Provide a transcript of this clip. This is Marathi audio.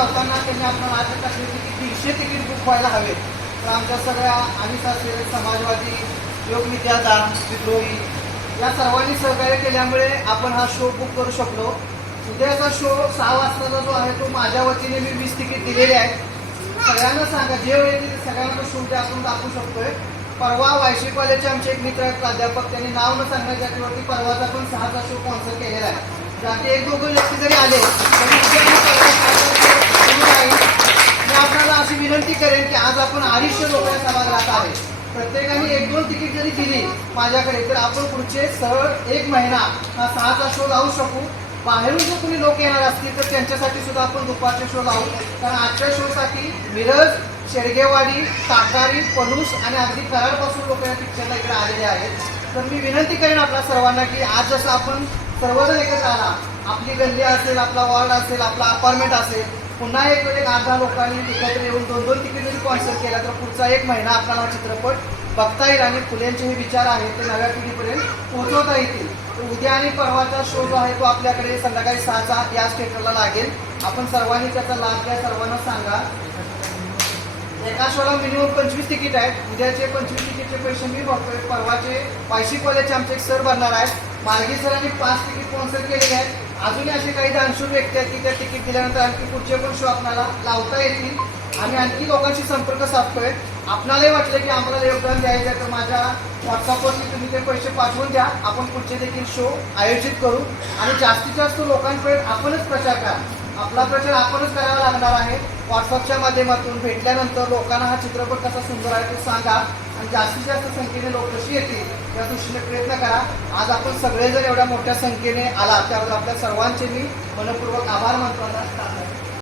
लावताना त्यांनी आपण आज टाकली की तीनशे तिकीट बुक व्हायला हवे. तर आमच्या सगळ्या आम्ही असलेले समाजवादी योगविद्यादान विद्रोही या सर्वांनी सहकार्य केल्यामुळे आपण हा शो बुक करू शकलो. उद्याचा शो सहा वाजताचा जो आहे तो माझ्या वतीने मी वीस तिकीट दिलेले आहेत. सगळ्यांना सांगा जे वेळ येईल सगळ्यांना शो ते आपण दाखवू शकतोय. परवा वायशी कॉलेजचे आमचे एक मित्र आहेत प्राध्यापक त्यांनी नाव न सांगण्याच्या अटीवरती परवाचा पण सहाचा शो स्पॉन्सर केलेला आहे. त्यात एक दोघं व्यक्ती जरी आले तरी उद्या मी परवा सहाचा show सुरू राहील. मी आपल्याला अशी विनंती करेन की आज आपण अडीचशे लोक सभागृहात आहे. प्रत्येकाने एक दोन तिकीट जरी दिली माझ्याकडे तर आपण पुढचे सरळ एक महिना हा सहाचा शो लावू शकू. बाहेरून जर कुणी लोक येणार असतील तर त्यांच्यासाठी सुद्धा आपण दुपारचे शो लावू. कारण आजच्या शोसाठी मिरज शेडगेवाडी ताकारी पलूस आणि अगदी कराडपासून लोक या पिक्चरला इकडे आलेले आहेत. तर मी विनंती करेन आपल्या सर्वांना की आज जसं आपण सर्वजण एकत्र आला आपली गल्ली असेल आपला वॉर्ड असेल आपला अपार्टमेंट असेल पुन्हा एक वेळ आठ दहा लोकांनी एकत्र येऊन दोन दोन तिकीट जरी केला तर पुढचा एक महिना आपल्याला चित्रपट बघता येईल आणि फुलेंचे हे विचार आहेत ते नव्या पिढीपर्यंत पोहोचवता येतील. तर उद्या आणि परवाचा शो जो आहे तो आपल्याकडे संध्याकाळी सहाचा याच थिएटरला लागेल. आपण सर्वांनी त्याचा लाभ घ्या सर्वांना सांगा. एका शोला मिनिमम पंचवीस तिकीट आहेत. उद्याचे पंचवीस तिकीटचे पैसे मी बघतोय परवाचे पायशी कॉलेजचे आमचे एक सर भरणार आहेत. मार्गी सरांनी पाच तिकीट स्पॉन्सर केलेले आहेत. अजूनही असे काही दानशूर व्यक्ती आहेत की त्या तिकीट दिल्यानंतर आणखी पुढचे पण शो आपल्याला लावता येतील. आम्ही आणखी लोकांशी संपर्क साधतोय. आपणालाही वाटलं की आम्हाला योगदान द्यायचं आहे तर माझ्या व्हॉट्सअपवरती तुम्ही ते पैसे पाठवून द्या. आपण पुढचे देखील शो आयोजित करू. आणि जास्तीत जास्त लोकांपर्यंत आपणच प्रचार करा आपला प्रचार आपणच करावा लागणार आहे. व्हॉट्सअपच्या माध्यमातून भेटल्यानंतर लोकांना हा चित्रपट कसा सुंदर आहे तो सांगा. आणि जास्तीत जास्त संख्येने लोक कशी येतील या दृष्टीने प्रयत्न करा. आज आपण सगळे जर एवढ्या मोठ्या संख्येने आला त्याबद्दल आपल्या सर्वांचे मी मनपूर्वक आभार मानतो